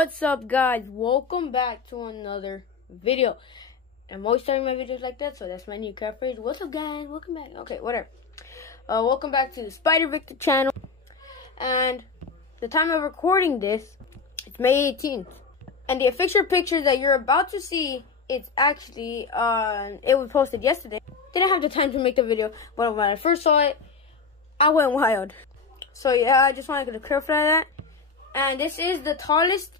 What's up, guys? Welcome back to another video. I'm always starting my videos like that, so that's my new catchphrase. What's up, guys? Welcome back. Okay, whatever. Welcome back to the Spider Victor channel. And the time of recording this, it's May 18th. And the official picture that you're about to see, it's actually, it was posted yesterday. Didn't have the time to make the video, but when I first saw it, I went wild. So yeah, I just wanted to clarify that. And this is the tallest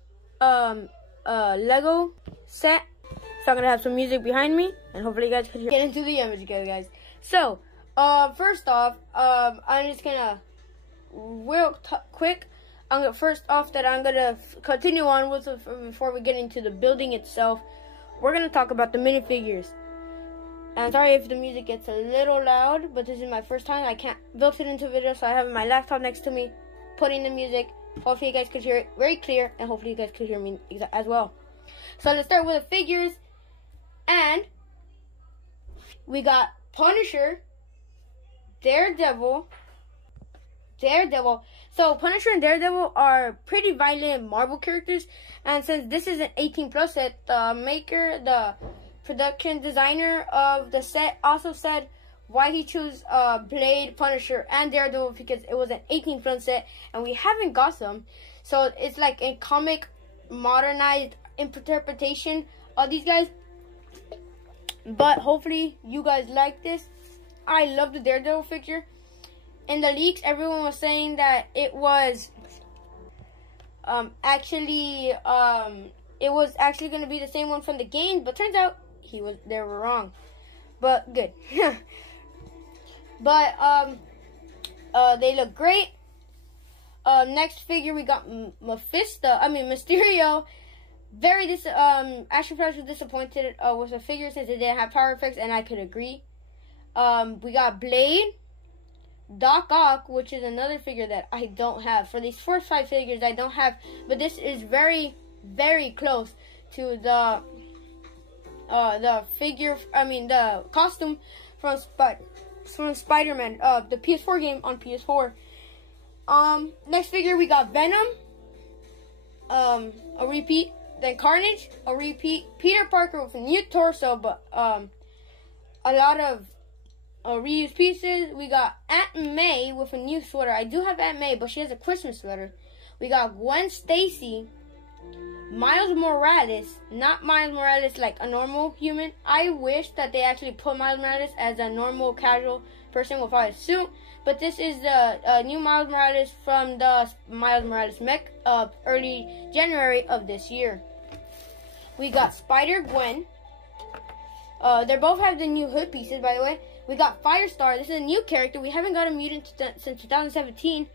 Lego set. So I'm gonna have some music behind me, and hopefully you guys can get into the image together, guys. So first off, I'm just gonna quick. I'm gonna continue on with before we get into the building itself. We're gonna talk about the minifigures. And sorry if the music gets a little loud, but this is my first time. I can't build it into video, so I have my laptop next to me, putting the music. Hopefully you guys could hear it very clear, and hopefully you guys could hear me as well. So let's start with the figures. And we got Punisher, Daredevil. So Punisher and Daredevil are pretty violent Marvel characters, and since this is an 18+ set, the production designer of the set also said why he chose Blade, Punisher, and Daredevil, because it was an 18+ set and we haven't got them. So it's like a comic modernized interpretation of these guys. But hopefully you guys like this. I love the Daredevil figure. In the leaks, everyone was saying that it was actually going to be the same one from the game, but turns out they were wrong. But good. But they look great. Next figure, we got Mysterio. Action Flash was disappointed with the figure since it didn't have power effects, and I could agree. We got Blade, Doc Ock, which is another figure that I don't have. For these first 5 figures, I don't have, but this is very, very close to the costume from Spider-Man, the PS4 game on PS4. Next figure, we got Venom, a repeat. Then Carnage, a repeat. Peter Parker with a new torso, but a lot of reused pieces. We got Aunt May with a new sweater. I do have Aunt May, but she has a Christmas sweater. We got Gwen Stacy. Miles Morales, not Miles Morales like a normal human. I wish that they actually put Miles Morales as a normal casual person without a suit. But this is the new Miles Morales from the Miles Morales mech of early January of this year. We got Spider-Gwen. They both have the new hood pieces, by the way. We got Firestar. This is a new character. We haven't got a mutant since 2017.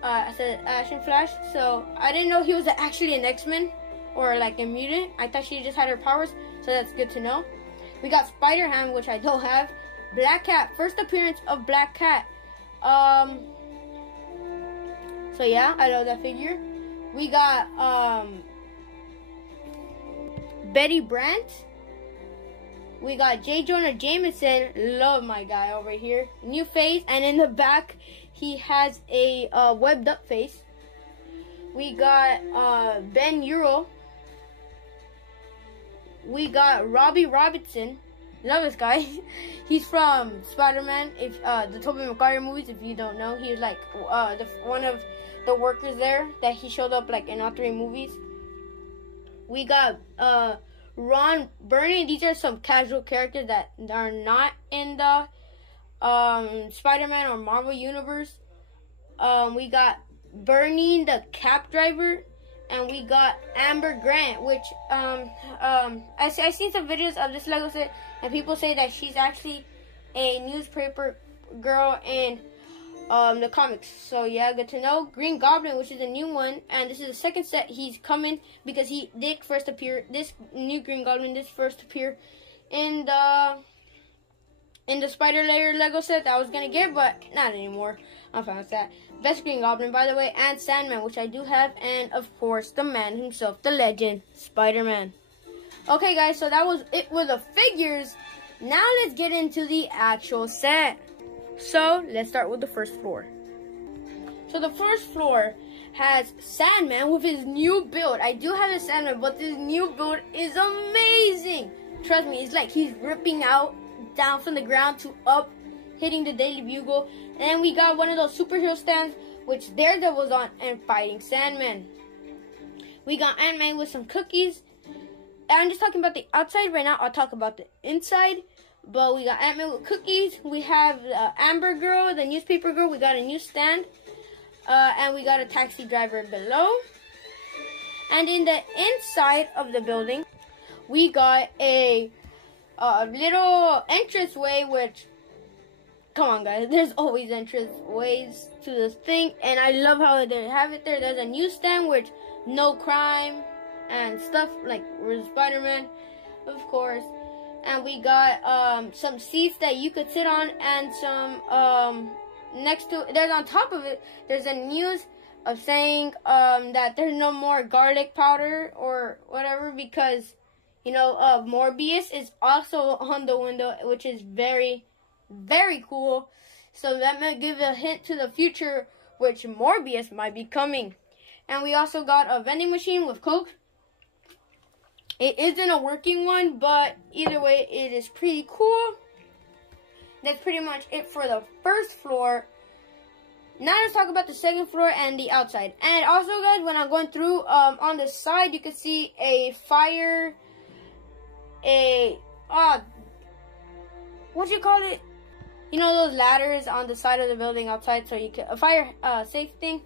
I said Action Flash, so I didn't know he was actually an X-Men or like a mutant. I thought she just had her powers, so that's good to know. We got Spider-Ham, which I don't have. Black Cat, first appearance of Black Cat. So yeah, I love that figure. We got Betty Brant. We got J. Jonah Jameson, love my guy over here. New face, and in the back, he has a webbed up face. We got Ben Euro. We got Robbie Robinson, love this guy. He's from Spider-Man, the Tobey Maguire movies, if you don't know. He's like one of the workers there that he showed up like in all 3 movies. We got Ron Burney. These are some casual characters that are not in the Spider-Man or Marvel universe. We got Bernie the Cap Driver, and we got Amber Grant, which I seen some videos of this Lego set, and people say that she's actually a newspaper girl in the comics. So yeah, good to know. Green Goblin, which is a new one, and this is the second set he's coming, because he did first appear. This new Green Goblin did first appear in the Spider Layer Lego set that I was gonna get, but not anymore. I'm fine with that. Best Green Goblin, by the way, and Sandman, which I do have, and of course the man himself, the legend, Spider-Man. Okay, guys, so that was it with the figures. Now let's get into the actual set. So let's start with the first floor. So the first floor has Sandman with his new build. I do have a Sandman, but this new build is amazing. Trust me, it's like he's ripping out down from the ground to up, hitting the Daily Bugle. And then we got one of those superhero stands, which Daredevil's on and fighting Sandman. We got Ant-Man with some cookies. I'm just talking about the outside right now. I'll talk about the inside. But we got Ant-Man with cookies. We have Amber Girl, the newspaper girl. We got a new stand. And we got a taxi driver below. And in the inside of the building, we got a little entranceway, which, come on guys, there's always entranceways to this thing. And I love how they have it there. There's a newsstand, which no crime and stuff like Spider-Man, of course. And we got some seats that you could sit on, and some next to there's on top of it there's a news of saying that there's no more garlic powder or whatever, because you know Morbius is also on the window, which is very, very cool. So that might give a hint to the future, which Morbius might be coming. And we also got a vending machine with Coke. It isn't a working one, but either way, it is pretty cool. That's pretty much it for the first floor. Now let's talk about the second floor and the outside. And also, guys, when I'm going through, on the side, you can see a fire, what do you call it? You know those ladders on the side of the building outside, so you can, a fire safe thing.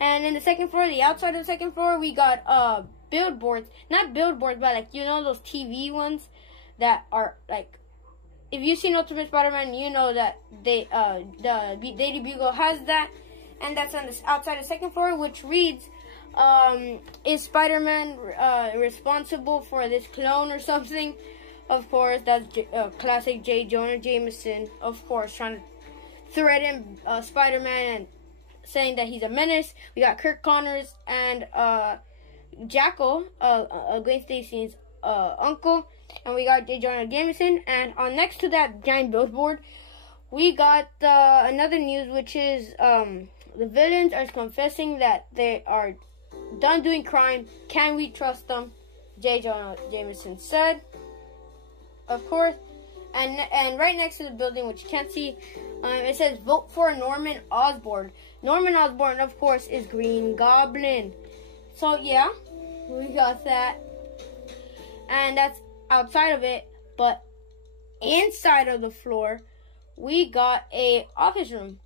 And in the second floor, the outside of the second floor, we got billboards. Not billboards, but like, you know, those TV ones that are like, if you've seen Ultimate Spider-Man, you know that the Daily Bugle has that. And that's on the outside of the second floor, which reads, is Spider-Man responsible for this clone or something? Of course, that's classic J. Jonah Jameson, of course, trying to threaten Spider-Man and saying that he's a menace. We got Kirk Connors and Jackal, Gwen Stacy's uncle, and we got J. Jonah Jameson. And on next to that giant billboard, we got another news, which is the villains are confessing that they are done doing crime. Can we trust them? J. Jonah Jameson said, of course. And right next to the building, which you can't see, it says vote for Norman Osborn. Norman Osborn, of course, is Green Goblin. So yeah, we got that. And that's outside of it. But inside of the floor, we got a office room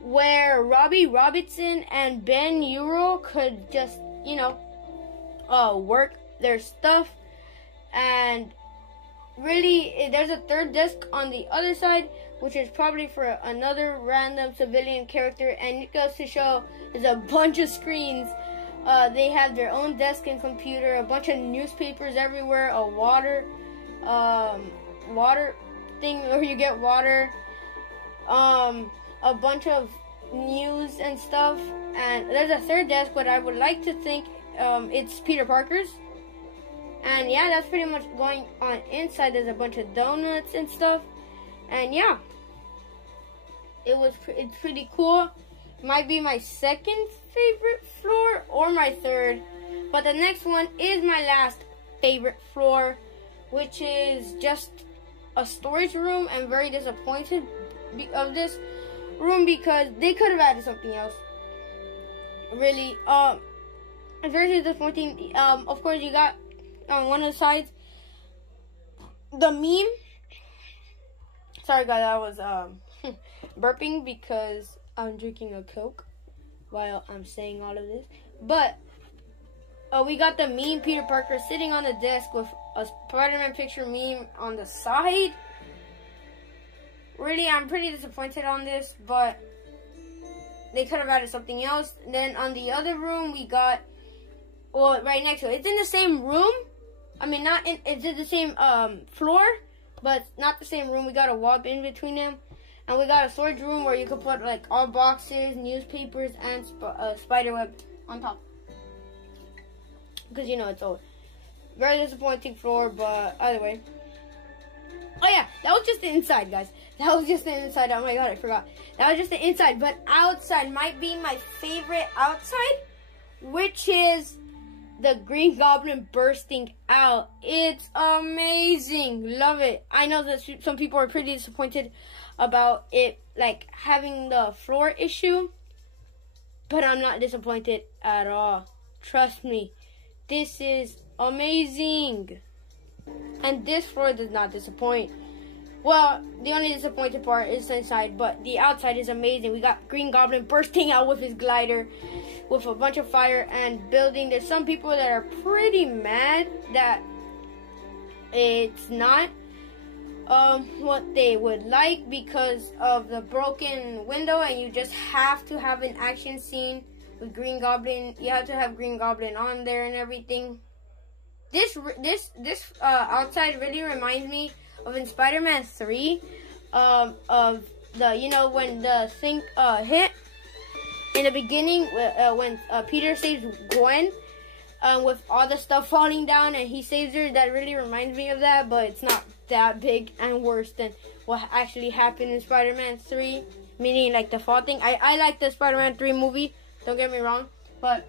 where Robbie Robertson and Ben Urich could just, you know, work their stuff. And really, there's a third desk on the other side, which is probably for another random civilian character. And it goes to show there's a bunch of screens. They have their own desk and computer, a bunch of newspapers everywhere, a water thing where you get water, a bunch of news and stuff. And there's a third desk, but I would like to think it's Peter Parker's. And yeah, that's pretty much going on inside. There's a bunch of donuts and stuff. And yeah, it's pretty cool. Might be my second favorite floor or my third. But the next one is my last favorite floor, which is just a storage room. I'm very disappointed of this room because they could have added something else. Really, it's very disappointing. Of course, you got on one of the sides the meme. Sorry guys, I was burping because I'm drinking a Coke while I'm saying all of this. But we got the meme Peter Parker sitting on the desk with a Spider-Man picture meme on the side. Really, I'm pretty disappointed on this, but they could have added something else. Then on the other room, we got, well, right next to it. It's in the same room. I mean, it's in the same floor, but not the same room. We got a wall in between them. And we got a storage room where you can put like all boxes, newspapers, and spiderweb on top. Because, you know, it's old. Very disappointing floor, but either way. Oh yeah, that was just the inside, guys. That was just the inside. Oh my god, I forgot. That was just the inside, but outside might be my favorite outside, which is the Green Goblin bursting out. It's amazing. Love it. I know that some people are pretty disappointed about it, like, having the floor issue, but I'm not disappointed at all. Trust me. This is amazing. And this floor does not disappoint. Well, the only disappointed part is the inside, but the outside is amazing. We got Green Goblin bursting out with his glider, with a bunch of fire and building. There's some people that are pretty mad that it's not what they would like because of the broken window, and you just have to have an action scene with Green Goblin. You have to have Green Goblin on there and everything. This outside really reminds me of in Spider-Man 3, of the, you know, when the thing hit in the beginning, when Peter saves Gwen, with all the stuff falling down and he saves her. That really reminds me of that, but it's not that big and worse than what actually happened in Spider-Man 3, meaning like the fall thing. I like the Spider-Man 3 movie, don't get me wrong, but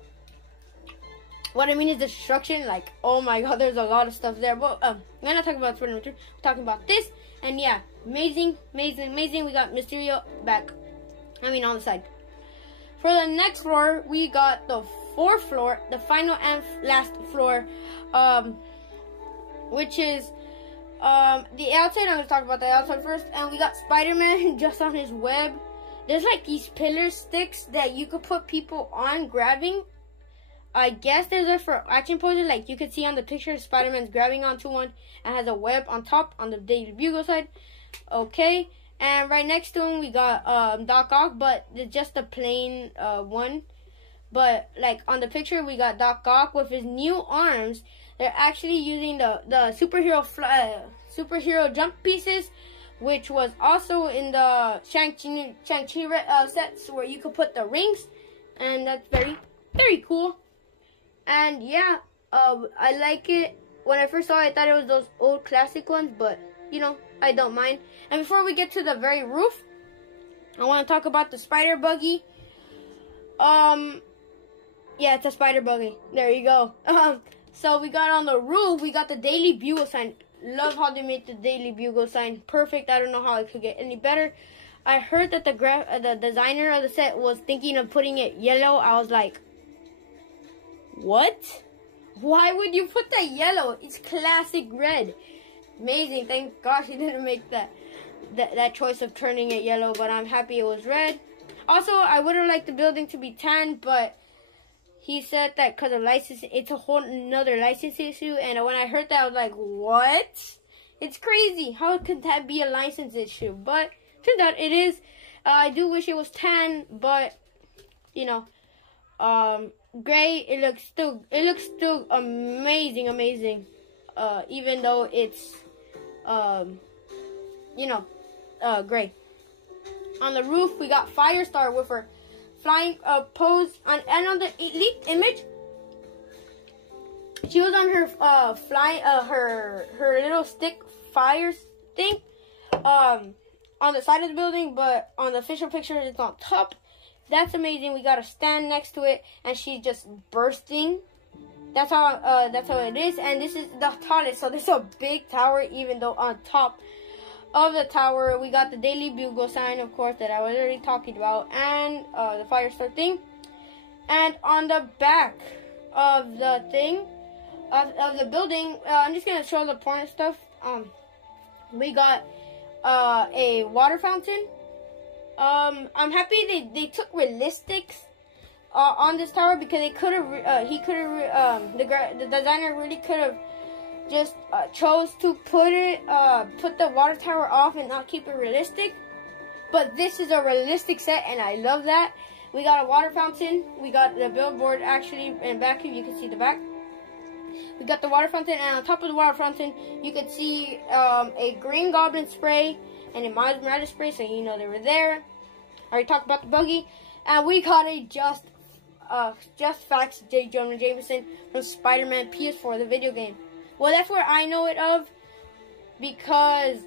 what I mean is destruction. Like, oh my god, there's a lot of stuff there. But we're not talking about Spider-Man 3. We're talking about this. And yeah, amazing, amazing, amazing. We got Mysterio back. I mean, on the side. For the next floor, we got the 4th floor, the final and last floor, which is the outside. I'm gonna talk about the outside first. And we got Spider-Man just on his web. There's like these pillar sticks that you could put people on grabbing. I guess there's a for action poses, like you could see on the picture. Spider-Man's grabbing onto one and has a web on top on the Daily Bugle side. Okay, and right next to him we got Doc Ock, but it's just a plain one. But like on the picture we got Doc Ock with his new arms. They're actually using the superhero jump pieces, which was also in the Shang-Chi sets where you could put the rings, and that's very, very cool. And yeah, I like it. When I first saw it, I thought it was those old classic ones, but you know, I don't mind. And before we get to the very roof, I want to talk about the spider buggy. Yeah, it's a spider buggy. There you go. So we got on the roof, we got the Daily Bugle sign. Love how they made the Daily Bugle sign. Perfect. I don't know how it could get any better. I heard that the designer of the set was thinking of putting it yellow. I was like, what? Why would you put that yellow? It's classic red. Amazing. Thank gosh he didn't make that choice of turning it yellow, but I'm happy it was red. Also, I would have liked the building to be tan, but he said that because of license, it's a whole another license issue. And when I heard that, I was like, what? It's crazy. How could that be a license issue? But turns out it is. I do wish it was tan, but you know, gray. It looks still amazing, amazing. Even though it's you know, gray. On the roof, we got Firestar with her flying pose, and on the leaked image, she was on her her little stick fires thing on the side of the building, but on the official picture it's on top. That's amazing. We got a stand next to it, and she's just bursting. That's how it is, and this is the tallest. So this is a big tower, even though on top of the tower we got the Daily Bugle sign, of course, that I was already talking about, and the Firestar thing. And on the back of the thing of the building, I'm just gonna show the important stuff. We got a water fountain. I'm happy they took realistics on this tower, because they could have the designer really could have just chose to put the water tower off and not keep it realistic. But this is a realistic set, and I love that. We got a water fountain. We got the billboard actually in back, if you can see the back. We got the water fountain, and on top of the water fountain, you could see a Green Goblin spray and a Miles Morales spray, so you know they were there. I already talked about the buggy, and we got a Just Facts J. Jonah Jameson from Spider-Man PS4, the video game. Well, that's where I know it of, because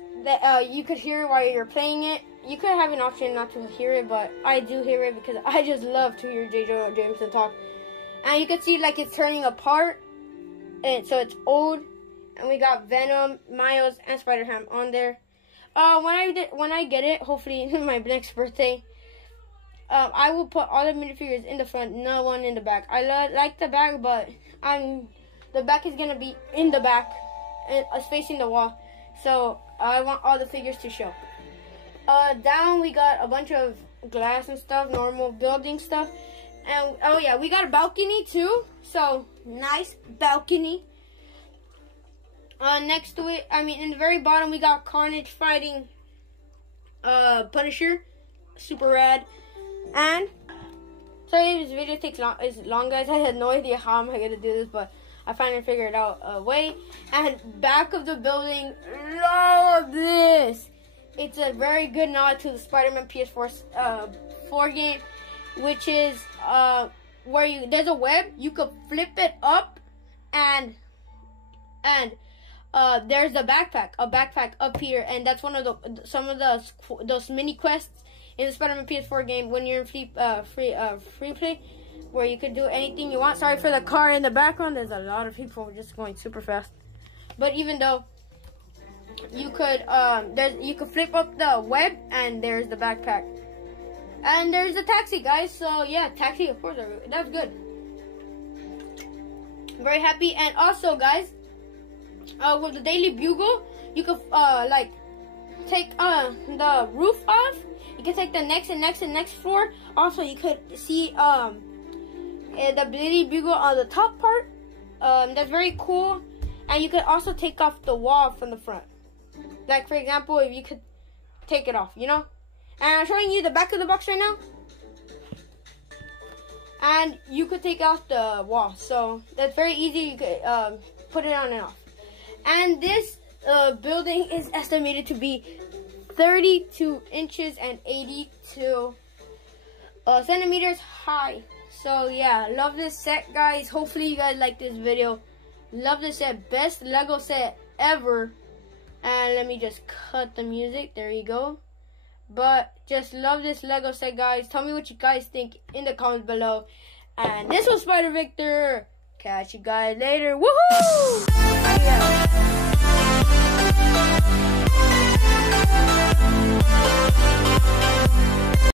you could hear it while you're playing it. You could have an option not to hear it, but I do hear it because I just love to hear J. Jonah Jameson talk. And you can see like it's turning apart, and so it's old. And we got Venom, Miles, and Spider-Ham on there. When I get it, hopefully my next birthday, I will put all the minifigures in the front, no one in the back. I like the back, but the back is gonna be in the back and facing the wall. So I want all the figures to show. Down we got a bunch of glass and stuff, normal building stuff. And oh yeah, we got a balcony too. So nice balcony. Next to it, in the very bottom, we got Carnage fighting Punisher. Super rad. And sorry if this video is long, guys. I had no idea how I'm gonna do this, but I finally figured out a way. And back of the building, love this. It's a very good nod to the Spider-Man PS4 game, which is where there's a web. You could flip it up, and there's a backpack up here, and that's one of some of those mini quests in the Spider-Man PS4 game when you're in free play, where you could do anything you want. Sorry for the car in the background. There's a lot of people just going super fast. But even though you could you could flip up the web, and there's the backpack, and there's the taxi, guys. So yeah, taxi, of course, that's good. Very happy. And also, guys, with the Daily Bugle, you could like take the roof off. You can take the next floor. Also, you could see the Daily Bugle on the top part. That's very cool. And you could also take off the wall from the front. Like, for example, if you could take it off, you know. And I'm showing you the back of the box right now. And you could take off the wall. So that's very easy. You could put it on and off. And this building is estimated to be 32 inches and 82 centimeters high. So yeah, love this set, guys. Hopefully you guys like this video. Love this set. Best Lego set ever. And let me just cut the music. There you go. But just love this Lego set, guys. Tell me what you guys think in the comments below. And this was Spider Victor. Catch you guys later. Woohoo! Yeah.